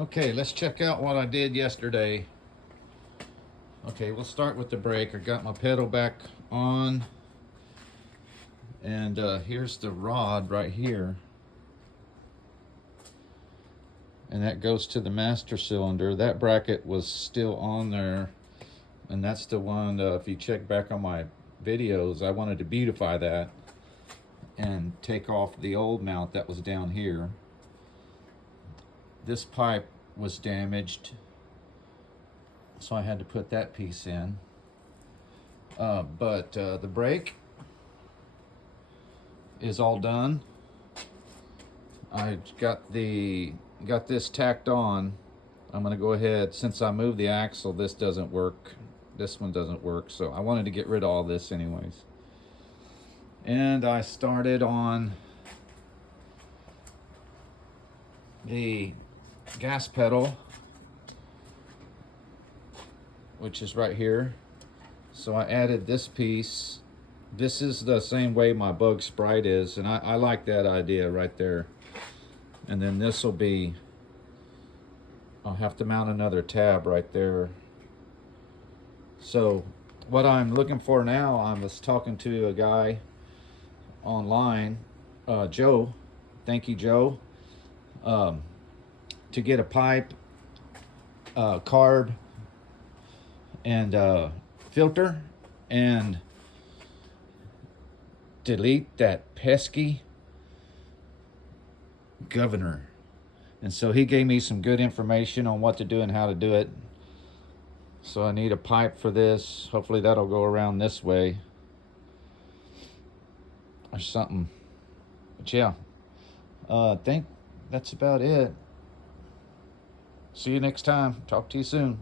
Okay, let's check out what I did yesterday. Okay, we'll start with the brake. I got my pedal back on, and here's the rod right here, and that goes to the master cylinder. That bracket was still on there, and that's the one, if you check back on my videos, I wanted to beautify that and take off the old mount that was down here. This pipe was damaged, so I had to put that piece in. But the brake is all done. I got this tacked on. I'm gonna go ahead, since I moved the axle, this doesn't work. This one doesn't work, so I wanted to get rid of all this anyways. And I started on the gas pedal, which is right here. So I added this piece. This is the same way my bug sprite is, and I like that idea right there. And then this will be, I'll have to mount another tab right there. So what I'm looking for now, I was talking to a guy online, Joe, thank you Joe, to get a pipe, carb, and filter, and delete that pesky governor. And so he gave me some good information on what to do and how to do it. So I need a pipe for this. Hopefully that'll go around this way or something. But yeah, I think that's about it. See you next time. Talk to you soon.